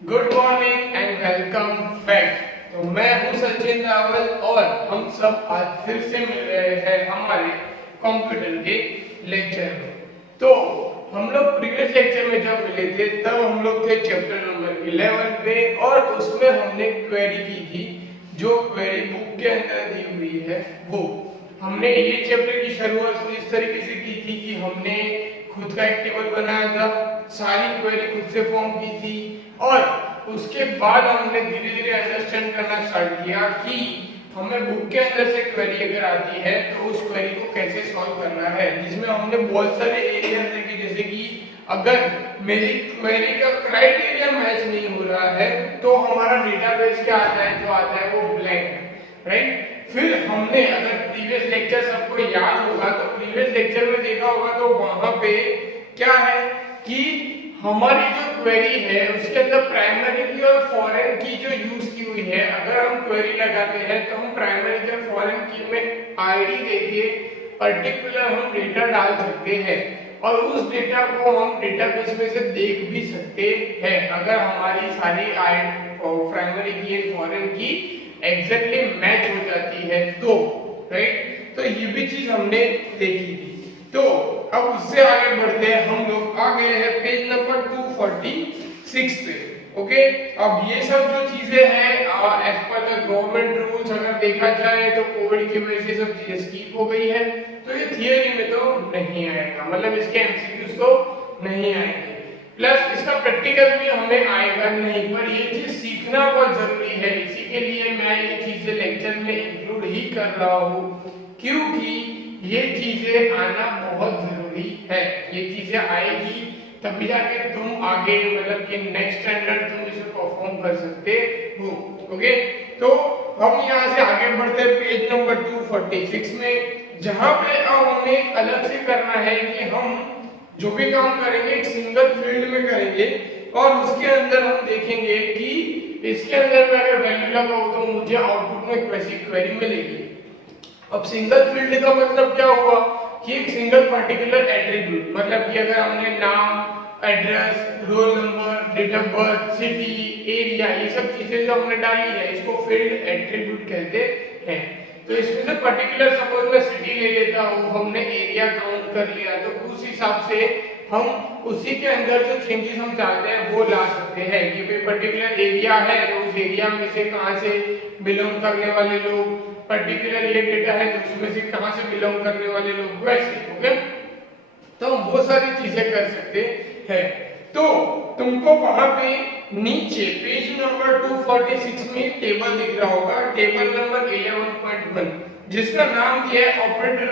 Good morning and welcome back. तो मैं हूं सचिन रावल और हम सब आज फिर से मिल रहे हैं हमारे कंप्यूटर के लेक्चर में। तो हम लोग प्रीवियस लेक्चर में जब मिले थे तब हम लोग थे चैप्टर नंबर 11 पे और उसमें हमने क्वेरी की थी। जो क्वेरी बुक के अंदर दी हुई है वो हमने ये चैप्टर की शुरुआत इस तरीके से की थी कि हमने खुद का एक टेबल बनाया था, सारी क्वेरी खुद से फॉर्म की थी और उसके बाद हमने धीरे धीरे अंडरस्टैंड करना स्टार्ट किया कि हमें बुक के अंदर से क्वेरी अगर आती है तो उस क्वेरी को कैसे सॉल्व करना है, जिसमें हमने बहुत सारे एरिया देखे। जैसे कि अगर मेरी क्वेरी का क्राइटेरिया मैच नहीं हो रहा है तो हमारा डेटाबेस क्या आता है, जो आता है वो ब्लैंक, राइट। फिर हमने अगर प्रीवियस लेक्चर सबको याद होगा तो प्रीवियस लेक्चर में देखा होगा तो वहां पे क्या है कि हमारी जो क्वेरी है उसके अंदर प्राइमरी की और फॉरेन की जो यूज की हुई है, अगर हम क्वेरी लगाते हैं तो हम प्राइमरी की और फॉरेन की में आईडी देके पर्टिकुलर हम डेटा डाल सकते हैं और उस डेटा को हम डेटाबेस में से देख भी सकते हैं अगर हमारी सारी प्राइमरी की और फॉरेन की एग्जैक्टली मैच हो जाती है तो, राइट। तो ये भी चीज हमने देखी थी। तो अब उससे आगे बढ़ते हैं, हम लोग आ गए हैं पेज नंबर 246 पे। ओके, अब ये सब जो चीजें हैं as per the government rules अगर देखा जाए तो कोविड की वजह से सब चीजें स्किप हो गई है, तो ये थियरी में तो नहीं आएगा, मतलब इसके एमसीक्यूज तो नहीं आएंगे, प्लस इसका प्रैक्टिकल भी हमें आएगा नहीं। पर ये चीज सीखना बहुत जरूरी है, इसी के लिए मैं ये चीजें लेक्चर में इंक्लूड ही कर रहा हूँ क्योंकि ये चीजें आना बहुत जरूरी है। ये चीजें आएगी तभी जाके तुम आगे मतलब कि नेक्स्ट स्टैंडर्ड तुम इसे परफॉर्म कर सकते हो। ओके, तो हम यहाँ से आगे बढ़ते हैं पेज नंबर 246 में, जहाँ पे अब हमें अलग से करना है कि हम जो भी काम करेंगे एक सिंगल फील्ड में करेंगे और उसके अंदर हम देखेंगे कि इसके अंदर मैं अगर वैल्यू लगाऊं तो मुझे आउटपुट में वैसी क्वेरी मिलेगी। अब सिंगल फील्ड का मतलब क्या हुआ कि एक सिंगल पर्टिकुलर एट्रीब्यूट, मतलब कि अगर हमने नाम, address, roll number, date of birth, city, area, ये सब चीजें जो हमने डाली है इसको फील्ड एट्रीब्यूट कहते हैं। तो इसमें से पर्टिकुलर सपोज मैं सिटी ले लेता हूँ, हमने एरिया काउंट कर लिया तो उस हिसाब से हम उसी के अंदर जो चेंजेस हम चाहते हैं वो ला सकते हैं कि भाई पर्टिकुलर एरिया है तो उस एरिया में से कहाँ से बिलोंग करने वाले लोग, पर्टिकुलर ये डेटा है तो उसमें से कहां से बिलोंग करने वाले लोग, वैसे। ओके, तो हम वो सारी चीजें कर सकते हैं। तो तुमको वहां पे नीचे पेज नंबर 246 में टेबल दिख रहा होगा, टेबल नंबर 11.1, जिसका नाम दिया है operator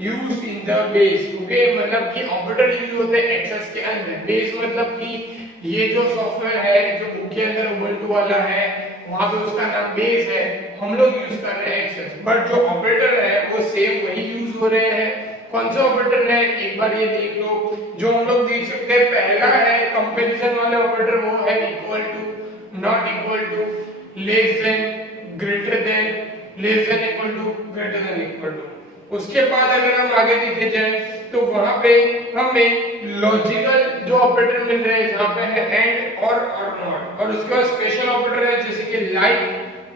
used in the base. Okay, मतलब कि ऑपरेटर यूज होते हैं एक्सेस के अंदर, बेस मतलब कि ये जो सॉफ्टवेयर है जो बुक के अंदर उबंटू वाला है वहां पे उसका नाम बेस है, हम लोग यूज कर रहे हैं एक्सेस, बट जो ऑपरेटर है वो सेम वही यूज हो रहे हैं। कौन सा ऑपरेटर है एक बार ये देख लो, जो हम लोग देख सकते हैं पहला है कंपैरिजन वाला ऑपरेटर, वो है equal to, not equal to, less than, greater than, less than equal to, greater than equal to. उसके बाद अगर हम आगे देखे जाए तो वहां पे हमें लॉजिकल जो ऑपरेटर मिल रहे हैं जहां पे है एंड और नॉट, और उसके बाद स्पेशल ऑपरेटर है जैसे कि लाइक,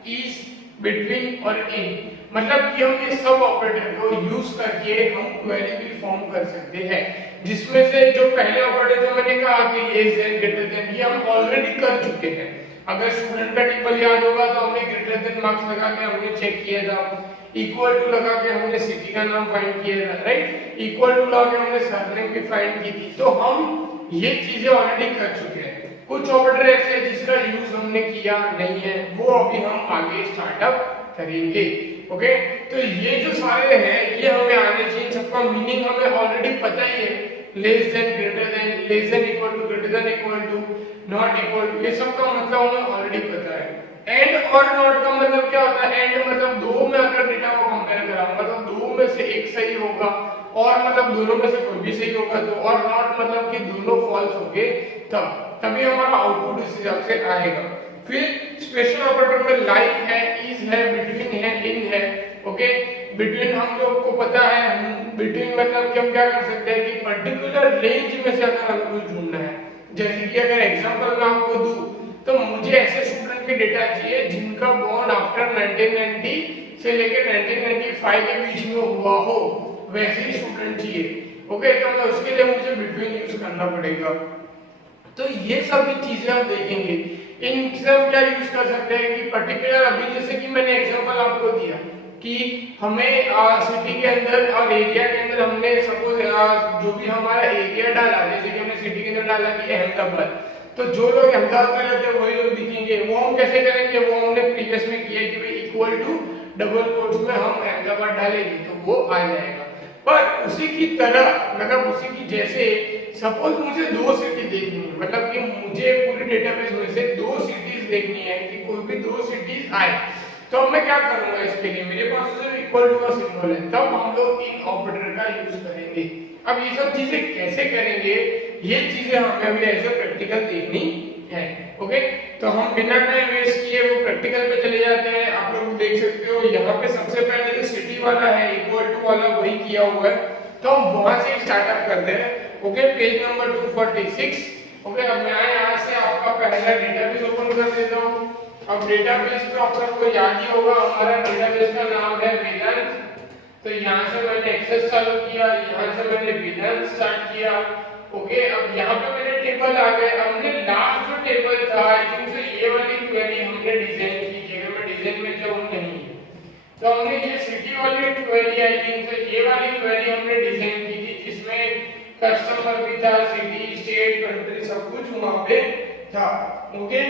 इज, बिटवीन और इन, मतलब कि हम ये सब ऑपरेटर को यूज करके हम क्वेरी भी फॉर्म कर सकते हैं, जिसमें से जो पहले ऑपरेटर जो मैंने कहा कि लेस देन, ग्रेटर देन, ये हम ऑलरेडी कर चुके हैं। अगर स्टूडेंट का टेबल याद होगा तो हमने ग्रेटर देन मार्क्स लगा के हमने चेक किया था, इक्वल टू लगा के हमने सिटी का नाम फाइंड किया था, राइट, इक्वल टू लगा के हमने सरनेम भी फाइंड की थी। तो हम ये चीजें ऑलरेडी कर चुके हैं। कुछ ऑपरेटर ऐसे हैं जिसका यूज हमने किया नहीं है, वो अभी हम आगे स्टार्टअप करेंगे। ओके, तो ये जो सारे हैं ये हमें आने चाहिए, सबका मीनिंग हमें ऑलरेडी पता ही है, less than, greater than, less than equal to, greater than equal to, not equal to, ये सब का मतलब हमें ऑलरेडी पता है। एंड और नॉट का मतलब क्या होता है, एंड मतलब दो में अगर डेटा को कंपेयर कराऊंगा तो दो में से एक सही होगा, और मतलब दोनों में से कोई भी सही होगा तो, और नॉट मतलब कि दोनों फॉल्स होंगे तभी हमारा आउटपुट इस हिसाब से आएगा। फिर स्पेशल ऑपरेटर में लाइक है, इज है, बिटवीन है, इन है। ओके, बिटवीन हम लोग को पता है, बिटवीन मतलब कि हम क्या कर सकते हैं कि पर्टिकुलर रेंज में से अगर हमें कुछ ढूंढना है, जैसे कि अगर एग्जांपल मैं आपको दूं तो डेटा चाहिए जिनका बॉर्न आफ्टर 1990 से लेकर 1995 के बीच में हुआ हो, वैसे ही स्टूडेंट चाहिए। ओके, तो उसके लिए मुझे बिटवीन यूज करना पड़ेगा। तो ये सभी चीजें हम देखेंगे। इनसे हम क्या यूज कर सकते हैं कि पर्टिकुलर, अभी जैसे कि मैंने एग्जांपल आपको दिया कि हमें सिटी के अंदर और एरिया के अंदर हमने सपोज जो भी हमारा एरिया डाला, जैसे कि हमने सिटी के अंदर डाला कि अहमदाबाद, तो जो लोग अहमदाबाद में रहते हैं वही लोग दिखेंगे। वो हम कैसे करेंगे, वो हमने प्रीवियस में किया कि भाई इक्वल टू डबल कोट्स में हम अहमदाबाद डालेंगे तो वो आ जाएगा। पर उसी की तरह, मतलब उसी की जैसे, सपोज मुझे दो सिटी देखनी है, मतलब कि मुझे पूरे डेटाबेस में से दो सिटीज देखनी है कि कोई भी दो सिटीज आए, तो मैं क्या करूंगा इसके लिए, मेरे पास जो इक्वल टू का सिंबल है, तब हम लोग इन ऑपरेटर का यूज करेंगे। अब ये सब चीजें कैसे करेंगे, ये चीजें हमें अभी एज ए प्रैक्टिकल देखनी है। ओके, तो हम बिना टाइम वेस्ट किए वो प्रैक्टिकल पे चले जाते हैं। आप लोग देख सकते हो यहाँ पे सबसे पहले जो सिटी वाला है इक्वल टू वाला वही किया हुआ है, तो हम वहां से स्टार्टअप करते हैं। Okay, page number 246। ओके, अब मैं यहाँ से आपका पहला डेटाबेस ओपन कर देता हूँ। अब डेटाबेस तो आप सबको याद ही होगा, हमारा डेटाबेस का नाम है वेदांत। तो यहाँ से मैंने एक्सेस चालू किया, यहाँ से मैंने वेदांत स्टार्ट किया। ओके, अब यहाँ पे मेरे टेबल आ गए। हमने लास्ट जो टेबल था, आई थिंक से ये वाली क्वेरी हमने डिजाइन की थी, अगर मैं डिजाइन में जाऊँ नहीं, तो हमने ये सिटी वाली क्वेरी, आई थिंक से ये वाली क्वेरी हमने डिजाइन की थी, जिसमें कस्टमर भी था, सिटी, स्टेट, कंट्री सब कुछ वहाँ पे था। ओके,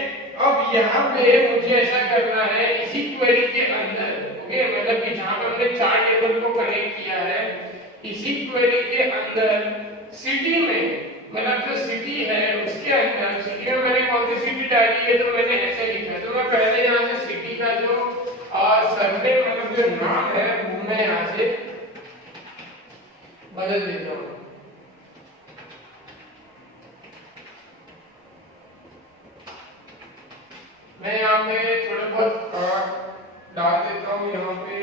अब यहाँ पे मुझे ऐसा करना है इसी क्वेरी के अंदर, ओके, मतलब कि जहाँ पे हमने चार टेबल को कनेक्ट किया है, इसी क्वेरी के अंदर सिटी में, मतलब जो सिटी है उसके अंदर, सिटी में मैंने कौन सी सिटी डाली है, तो मैंने ऐसे लिखा है। तो मैं पहले यहाँ से सिटी का जो सरनेम, मतलब जो नाम है, वो मैं यहाँ से बदल देता हूँ। मैं यहाँ पे थोड़े बहुत डाल देता हूँ यहाँ पे।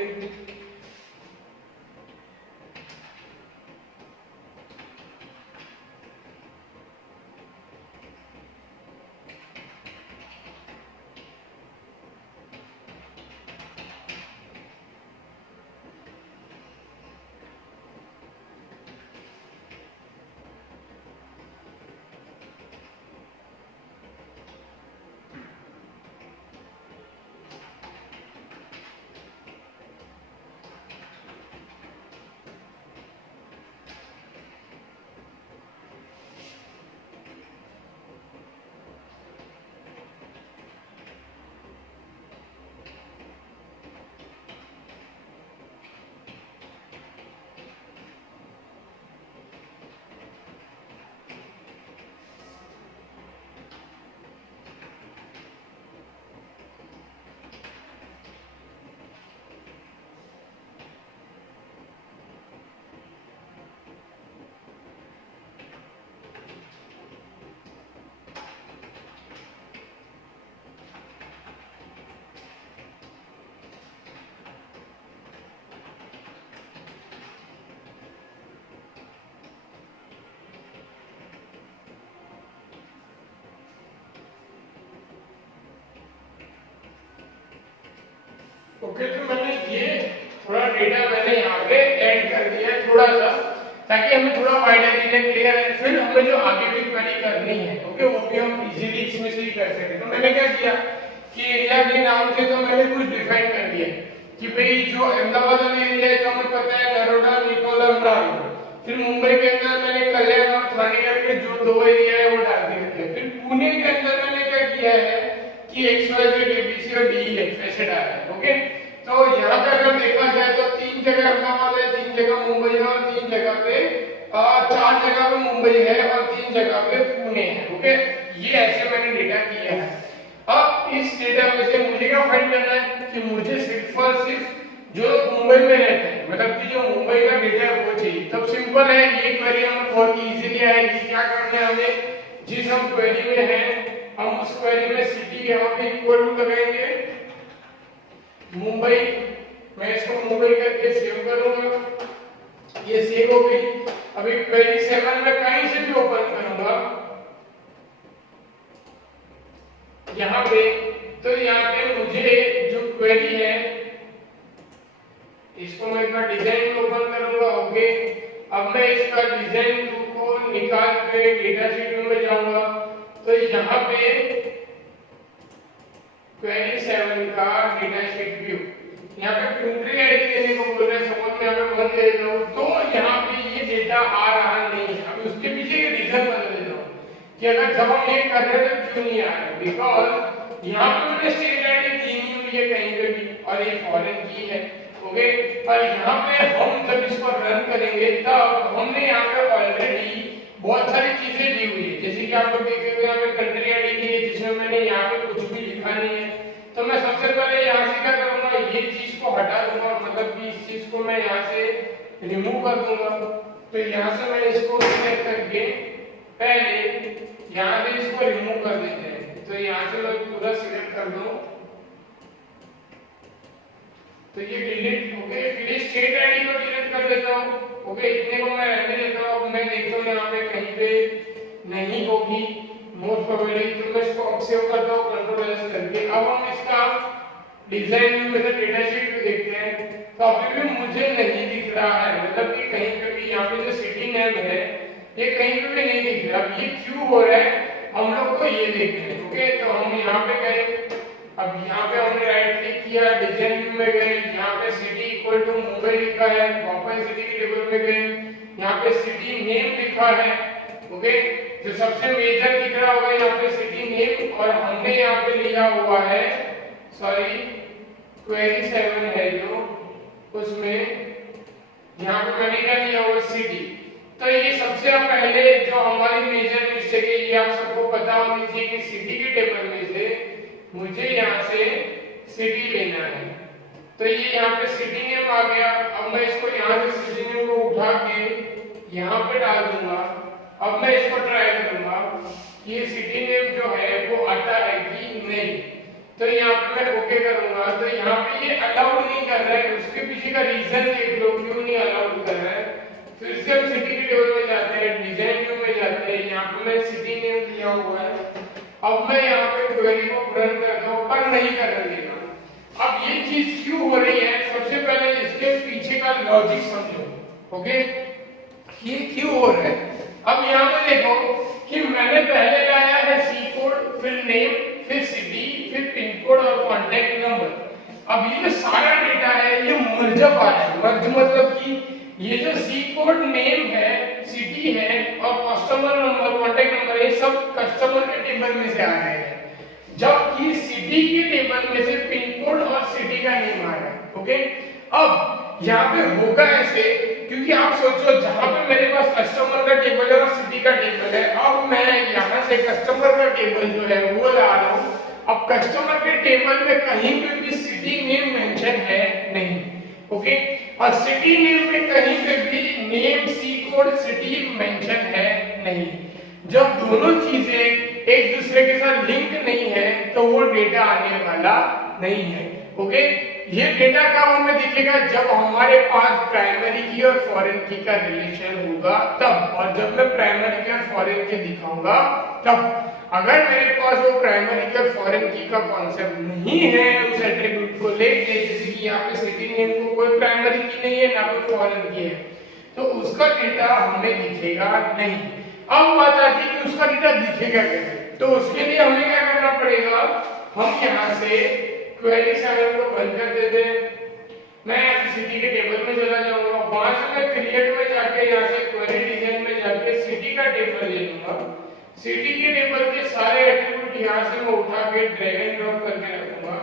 ओके, तो मैंने ये थोड़ा डेटा मैंने यहाँ पे ऐड कर दिया है थोड़ा सा, ताकि हमें थोड़ा वाइड एरिया क्लियर है। फिर हमें जो आगे की क्वेरी करनी है, ओके, वो भी हम इजीली इसमें से ही कर सके। तो मैंने क्या किया कि एरिया के नाम से तो मैंने कुछ डिफाइन कर दिया कि भाई जो अहमदाबाद वाला एरिया है, जो हमें पता है नरोडा, निकोला, रामपुर। फिर मुंबई के अंदर मैंने कल्याण और ठाणे करके जो दो एरिया है वो डाल दिए। फिर पुणे के अंदर मैंने क्या किया है कि XYZ, ABC और DEF ऐसे डाला है। ओके, तो यहाँ पे अगर देखा जाए तो तीन जगह अहमदाबाद है, तीन जगह मुंबई है और तीन जगह पे चार जगह पे मुंबई है और तीन जगह पे पुणे है। ओके, ये ऐसे मैंने डेटा किया है। अब इस डेटा में से मुझे क्या फाइंड करना है कि मुझे सिर्फ और सिर्फ जो मुंबई में रहते हैं, मतलब कि जो मुंबई का डेटा है वो चाहिए। तब सिंपल है, ये क्वेरी हमें बहुत इजीली आएगी। क्या करना है हमें, जिस हम क्वेरी में है हम उस क्वेरी में सिटी यहाँ पे इक्वल टू लगाएंगे मुंबई। मैं इसको मुंबई करके सेव करूंगा, ये सेव हो गई। अभी क्वेरी 7 में कहीं से भी ओपन करूंगा यहाँ पे, तो यहाँ पे मुझे जो क्वेरी है इसको मैं एक बार डिजाइन ओपन करूंगा। ओके, अब मैं इसका डिजाइन को निकाल के डेटा शीट में जाऊंगा। तो यहाँ पे क्वेरी 7 का डेटा शीट व्यू, यहाँ पे कंट्री आईडी देने को बोल रहे हैं। सपोज मैं यहाँ पे 1 दे देता हूँ, तो यहाँ पे ये डेटा आ रहा नहीं है। अब उसके पीछे के रीजन बता देता हूँ कि अगर जब हम ये कर रहे हैं तो क्यों नहीं आ रहा है। बिकॉज यहाँ पे मैंने स्टेट आईडी दी नहीं हुई है कहीं पे भी, और ये फॉरेन की है। ओके, और यहाँ पे हम जब इसको रन करेंगे तब हमने यहाँ पे ऑलरेडी बहुत सारी चीजें दी हुई है। जैसे कि आप लोग देख रहे हो यहाँ पे कंट्री आईडी दी है, जिसमें मैंने यहाँ पे कुछ भी लिखा नहीं है। तो मैं सबसे पहले यहाँ से क्या करूंगा, ये चीज को हटा दूंगा, मतलब कि इस चीज को मैं यहाँ से रिमूव कर दूंगा। तो यहाँ से मैं इसको सिलेक्ट करके पहले यहाँ से इसको रिमूव कर देते हैं। तो यहाँ से मैं पूरा सिलेक्ट कर दूं, तो ये डिलीट हो गए। फिर स्टेट आईडी को डिलीट कर देता हूँ। ओके, इतने को मैं रहने देता हूँ। मैं देखता हूँ यहाँ पे कहीं पे नहीं होगी मोस्ट प्रोबेबली, तो मैं इसको ऑब्जर्व करता हूँ कंट्रोल एस करके। अब हम इसका डिजाइन व्यू में से डेटा शीट में देखते हैं, तो अभी भी मुझे नहीं दिख रहा है, मतलब कि कहीं पे भी यहाँ पे जो सिटी नेम है ये कहीं पे भी नहीं दिख रहा। अब ये क्यों हो रहा है हम लोग को ये देखते हैं। ओके, तो हम यहाँ पे गए, अब यहाँ पे हमने राइट क्लिक किया, डिजाइन व्यू में गए, यहाँ पे सिटी इक्वल टू मुंबई लिखा है, वापस सिटी के टेबल में गए, यहाँ पे सिटी नेम लिखा है। ओके, जो सबसे मेजर दिख रहा होगा यहाँ पे सिटी नेम, और हमने यहाँ पे लिया हुआ है, सॉरी क्वेरी 7 है जो, उसमें यहाँ पे मैंने क्या लिया हुआ सिटी। तो ये सबसे पहले जो हमारी मेजर मिस्टेक है, ये आप सबको पता होनी चाहिए कि सिटी के टेबल में से मुझे यहाँ से सिटी लेना है। तो ये यहाँ पे सिटी नेम आ गया। अब मैं इसको यहाँ से सिटी नेम को उठा के यहाँ पे डाल दूंगा। अब मैं इसको ट्राई करूंगा ये सिटी नेम जो है वो आता है कि नहीं। तो यहाँ पे मैं ओके करूंगा, तो यहाँ पे ये अलाउड नहीं कर रहा है। उसके पीछे का रीजन देख लो क्यों नहीं अलाउड कर रहा है। फिर से हम सिटी के टेबल में जाते हैं, डिजाइन व्यू में जाते हैं, यहाँ पे मैं सिटी नेम दिया हुआ है। अब मैं यहाँ पे क्वेरी को रन करता हूँ, पर नहीं करने देगा। अब ये चीज क्यों हो रही है, सबसे पहले इसके पीछे का लॉजिक समझो। ओके, ये क्यों हो रहा है। अब यहाँ पे देखो कि मैंने पहले लाया है सी कोड, फिर नेम, फिर सिटी, फिर पिन कोड और कॉन्टैक्ट नंबर। अब ये जो सारा डेटा है ये मर्ज अप आ रहा है। मर्ज मतलब कि ये जो सी कोड, नेम है, सिटी है और कस्टमर नंबर, कॉन्टैक्ट नंबर, ये सब कस्टमर के टेबल में से आ रहे हैं, जबकि सिटी के टेबल में से पिन कोड और सिटी का नेम आ रहा है। ओके, अब यहाँ पे होगा ऐसे, क्योंकि आप सोचो जहां पे मेरे पास कस्टमर का टेबल है और सिटी का टेबल है, अब मैं यहाँ से कस्टमर का टेबल जो है वो ला रहा हूँ। अब कस्टमर के टेबल में कहीं पे भी सिटी नेम मेंशन है नहीं। ओके, और सिटी नेम में कहीं पे भी name, C code, city mention है नहीं। जब दोनों चीजें एक दूसरे के साथ लिंक नहीं है तो वो डेटा आने वाला नहीं है। ओके, ये डेटा कब हमें दिखेगा, जब हमारे पास प्राइमरी की और फॉरेन की का रिलेशन होगा तब। और जब मैं प्राइमरी की और फॉरेन की दिखाऊंगा तब। अगर मेरे पास वो प्राइमरी की और फॉरेन की का कॉन्सेप्ट नहीं है उस एट्रीब्यूट को लेके, जैसे कि यहाँ पे सिटी नेम को कोई प्राइमरी की नहीं है ना कोई फॉरेन की है, तो उसका डेटा हमें दिखेगा नहीं। अब बात आती है कि उसका डेटा दिखेगा कैसे। तो उसके लिए हमें क्या करना पड़ेगा, हम यहाँ से क्वेरी 7 को बंद कर देते हैं। मैं सिटी के टेबल में चला जाऊंगा, वहां से मैं क्रिएट में जाके यहाँ से क्वेरी डिजाइन में जाके सिटी का टेबल ले लूंगा। सिटी के टेबल के सारे एट्रीब्यूट यहाँ से मैं उठा के ड्रैग एंड ड्रॉप करके रखूंगा।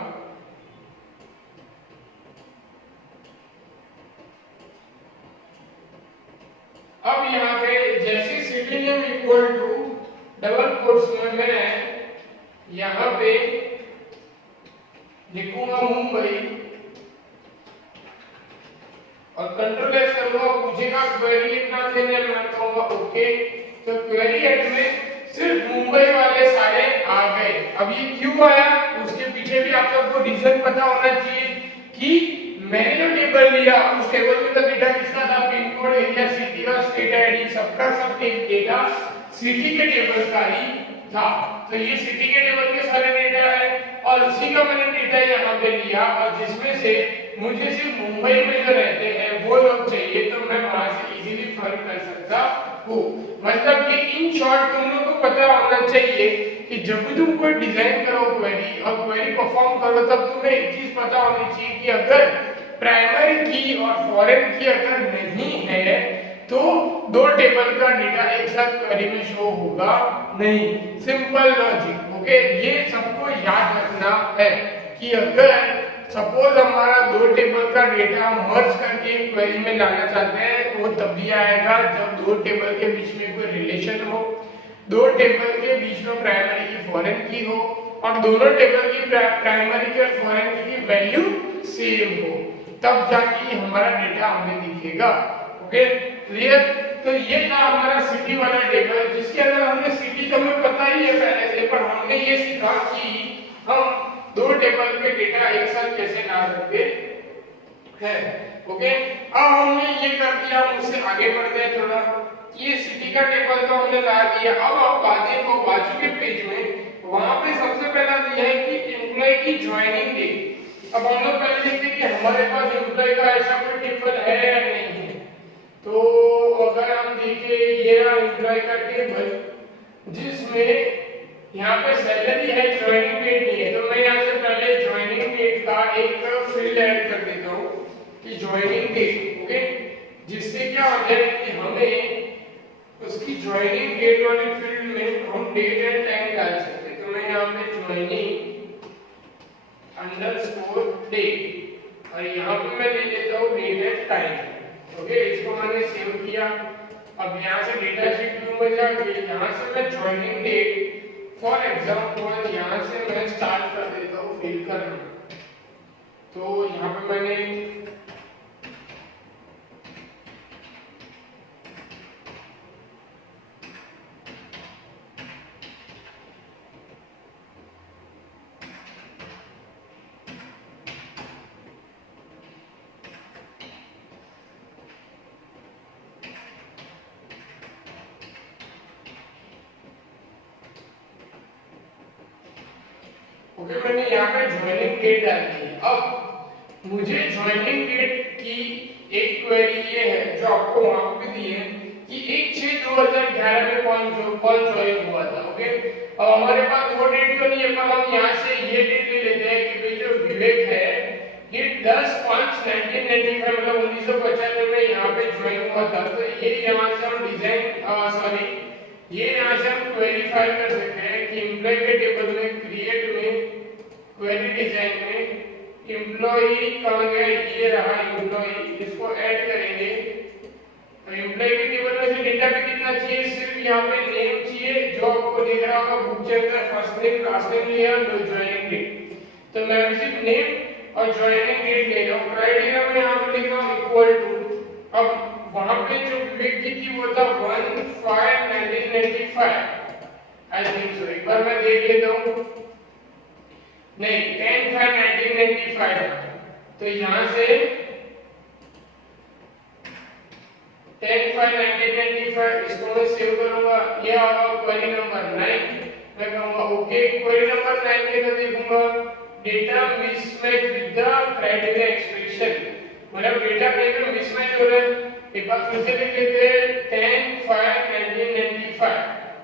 अब यहाँ पे जैसे city name equal to double quotes में मैं यहाँ पे लिखूंगा मुंबई और कंट्रोल एस करूंगा, पूछेगा क्वेरी इतना देने मैं कहूंगा ओके। तो क्वेरी हेड में सिर्फ मुंबई वाले सारे आ गए। अब ये क्यों आया, उसके पीछे भी आप सबको रीजन पता होना चाहिए कि मैंने जो टेबल लिया उस टेबल में तो डेटा किसका था, पिन कोड, एरिया, सिटी और स्टेट आईडी, सबका सब डेटा सिटी के टेबल का ही था। तो ये सिटी के टेबल के सारे डेटा है और उसी उसी का मैंने डेटा यहाँ पे लिया और जिसमें से मुझे सिर्फ मुंबई में जो रहते हैं वो लोग चाहिए, तो मैं वहां से इजीली फर्क कर सकता हूँ। मतलब कि इन शॉर्ट तुम लोग को पता होना चाहिए कि जब भी तुम कोई डिजाइन करो क्वेरी और क्वेरी परफॉर्म करो, तब तुम्हें एक चीज पता होनी चाहिए कि अगर प्राइमरी की और फॉरेन की अगर नहीं है तो दो टेबल का डेटा एक साथ क्वेरी में शो होगा नहीं। Simple logic. ओके, ये सबको याद रखना है कि अगर सपोज हमारा दो टेबल का डेटा मर्ज करके क्वेरी में लाना चाहते हैं, वो तभी आएगा जब दो टेबल के बीच में कोई रिलेशन हो, दो टेबल के बीच में प्राइमरी की फॉरेन की हो और दोनों टेबल की प्राइमरी की और फॉरेन की वैल्यू सेम हो, तब जाके हमारा डेटा हमें दिखेगा। Okay, clear? तो ये था हमारा सिटी वाला टेबल, जिसके अंदर हमने सिटी तो हमें पता ही है पहले से, पर हमने ये सीखा कि हम दो टेबल के डेटा एक साथ कैसे ला सकते हैं। ओके, अब हमने ये कर दिया, हम उससे आगे बढ़ते हैं थोड़ा। ये सिटी का टेबल तो हमने ला दिया। अब आप बाजू के पेज में वहां पे सबसे पहला दिया है कि एम्प्लॉय की ज्वाइनिंग डेट। अब हम लोग पहले देखते हैं कि हमारे पास एम्प्लॉय का ऐसा कोई टेबल है या नहीं है। तो अगर हम देखें ये रहा एम्प्लॉय का टेबल, जिसमें यहाँ पे सैलरी है, ज्वाइनिंग डेट नहीं है, तो मैं यहाँ से पहले ज्वाइनिंग डेट का एक फील्ड ऐड कर देता हूँ कि ज्वाइनिंग डेट। ओके, जिससे क्या हो जाए कि हमें उसकी ज्वाइनिंग डेट वाले फील्ड में हम डेट एंड टाइम डाल सकते हैं। तो मैं यहाँ पे ज्वाइनिंग अंडरस्कोर डेट और यहाँ पे मैं ले लेता हूँ डेट एंड टाइम। ओके, इसको मैंने सेव किया। अब यहाँ से डेटा शीट व्यू में जाके यहाँ से मैं ज्वाइनिंग डेट फॉर एग्जांपल यहाँ से मैं स्टार्ट कर देता हूँ फिल करना। तो यहाँ पे मैंने ओके मैंने यहाँ पे ज्वाइनिंग डेट डाल दी है। अब मुझे ज्वाइनिंग डेट की एक क्वेरी ये है जो आपको वहां पे दी है कि 1/6/2011 में कौन ज्वाइन हुआ था। ओके, अब हमारे पास वो डेट तो नहीं है, पर हम यहाँ से ये डेट ले लेते हैं कि भाई जो विवेक है ये 10/5/1995 मतलब 1995 में यहाँ पे ज्वाइन हुआ था। तो ये यहाँ से हम ये यहाँ से हम क्वेरीफाई कर सकते हैं कि एम्प्लॉय के टेबल में क्रिएट में क्वेरी डिजाइन में एम्प्लॉई कहाँ गया, ये रहा एम्प्लॉई, इसको ऐड करेंगे। तो एम्प्लॉय के टेबल में से डेटा पे कितना चाहिए, सिर्फ यहाँ पे नेम चाहिए जो आपको दिख रहा होगा बुक के अंदर, फर्स्ट नेम लास्ट नेम लिया और ज्वाइनिंग डेट। तो मैं सिर्फ नेम और ज्वाइनिंग डेट ले रहा हूँ। क्राइटेरिया में यहाँ पे लिख रहा हूँ इक्वल टू, अब वहां पे जो विवेक की थी वो था 1/5/1995 आई थिंक सो। एक बार मैं देख लेता हूँ, नहीं 10/5/1995। तो यहाँ से 10/5/1995 इसको मैं सेव करूंगा। ये होगा क्वेरी नंबर 9। मैं कहूंगा ओके। क्वेरी नंबर 9 के अंदर देखूंगा data mismatch with the criteria expression, मतलब डेटा कहीं पे मिसमैच हो रहा है। एक बार फिर से लिख लेते हैं 10/5/1995।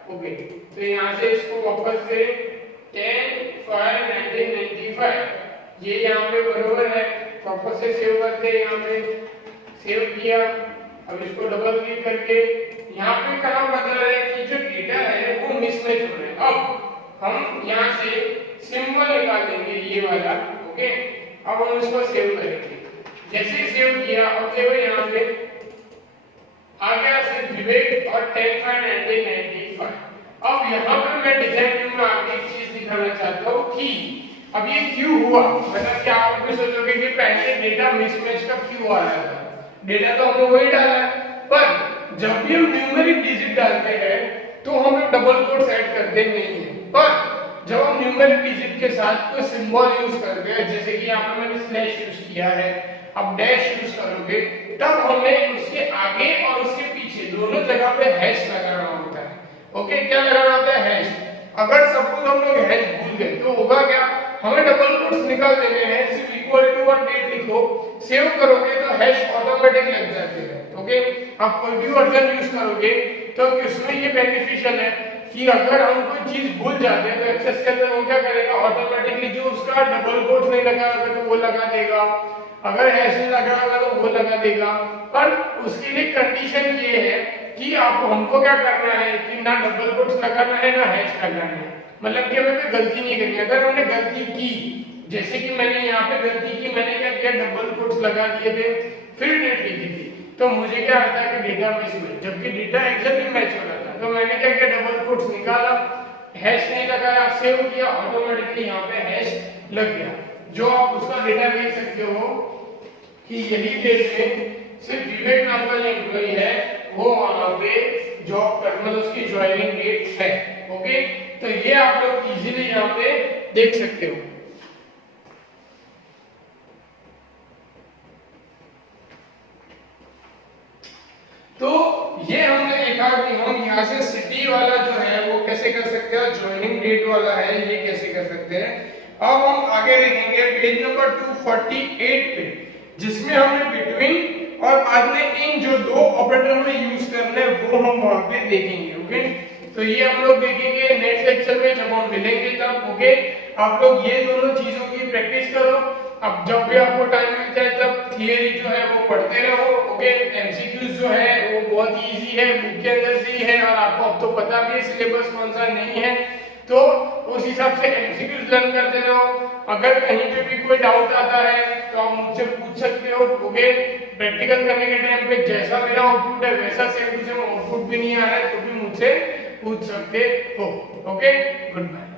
ओके, तो यहाँ से इसको वापस से 10/5/1995 ये यहाँ पे बराबर है, वापस से सेव करते हैं। यहाँ पे सेव किया। अब इसको डबल क्लिक करके यहाँ पे कहाँ बता रहा है कि जो डेटा है वो मिसमैच हो रहा है। अब हम यहाँ से सिंबल निकाल देंगे ये वाला। ओके, अब हम इसको सेव करेंगे। जैसे सेव किया, अब देखो यहाँ पे आ गया सिर्फ विवेक और 10/5/1995। अब यहाँ पर मैं डिजाइन व्यू में आपको एक चीज दिखाना चाहता हूँ कि अब ये क्यों हुआ। मतलब कि आप भी सोचोगे कि पहले डेटा मिसमैच का क्यों आ रहा था, डेटा तो हमने वही डाला है, पर जब भी हम न्यूमेरिक डिजिट डालते हैं तो हम डबल कोट्स ऐड करते नहीं है। पर जब हम न्यूमेरिक डिजिट के साथ कोई सिंबल यूज करते हैं, जैसे कि यहाँ पे मैंने स्लैश यूज किया है, अब डैश यूज करोगे, तब हमें उसके आगे और उसके पीछे दोनों जगह पे हैश लगाना होता है। ओके, क्या लगाना होता है? हैश। अगर सपोज हम लोग हैश भूल गए तो होगा क्या, हमें डबल निकाल देने हैं, सिर्फ इक्वल टू और डेट लिखो, सेव करोगे तो हैश ऑटोमेटिक लग जाते हैं। ओके, आप कोई भी वर्जन यूज करोगे तो इसमें ये बेनिफिशियल है कि अगर हम कोई चीज भूल जाते हैं तो एक्सेस के अंदर वो क्या करेगा, ऑटोमेटिकली जो उसका डबल कोट्स नहीं लगा होगा तो वो लगा देगा, अगर हैश नहीं लगा होगा तो वो लगा देगा। पर उसके लिए कंडीशन ये है कि आपको हमको क्या करना है कि ना डबल कोट्स लगाना है ना हैश लगाना है, मतलब कि हमें कोई गलती नहीं करनी। अगर हमने गलती की, जैसे कि मैंने यहाँ पे गलती की, मैंने क्या किया, डबल कोट्स लगा दिए थे फिर डेट लिखी थी, तो मुझे क्या आता है कि डेटा मिस हुई, जबकि डेटा एग्जैक्टली मैच हो रहा था। तो मैंने क्या किया, डबल कोट्स निकाला, हैश नहीं लगाया, सेव किया, ऑटोमेटिकली यहाँ पे हैश लग गया। जो आप उसका डेटा देख सकते हो कि यही डेट में सिर्फ विवेक नाम का जो एम्प्लॉई है वो वहां पे जॉब कर, मतलब उसकी ज्वाइनिंग डेट है। ओके, तो ये आप लोग इजीली यहाँ पे देख सकते हो। तो ये हमने देखा कि हम यहाँ से सिटी वाला जो है वो कैसे कर सकते हैं, ज्वाइनिंग डेट वाला है ये कैसे कर सकते हैं। अब हम आगे देखेंगे पेज नंबर 248 पे, जिसमें हमने बिटवीन और बाद में इन जो दो ऑपरेटर हमें यूज करने हैं वो हम वहां पे देखेंगे। ओके, तो ये हम लोग देखेंगे नेक्स्ट लेक्चर में जब हम मिलेंगे तब। ओके, आप लोग ये दोनों चीजों की प्रैक्टिस करो, अब जब भी आपको टाइम मिलता है तब थियरी जो है वो पढ़ते रहो। ओके, एमसीक्यूज जो है वो बहुत इजी है, बुक के अंदर से ही है और आपको अब तो पता भी है सिलेबस कौन सा नहीं है, तो उस हिसाब से एमसीक्यूज लर्न करते रहो। अगर कहीं पे भी कोई डाउट आता है तो आप मुझसे पूछ सकते हो। ओके, प्रैक्टिकल करने के टाइम पे जैसा मेरा आउटपुट है वैसा सेम टू सेम आउटपुट भी नहीं आ रहा है तो भी मुझसे पूछ सकते हो। Okay, good bye.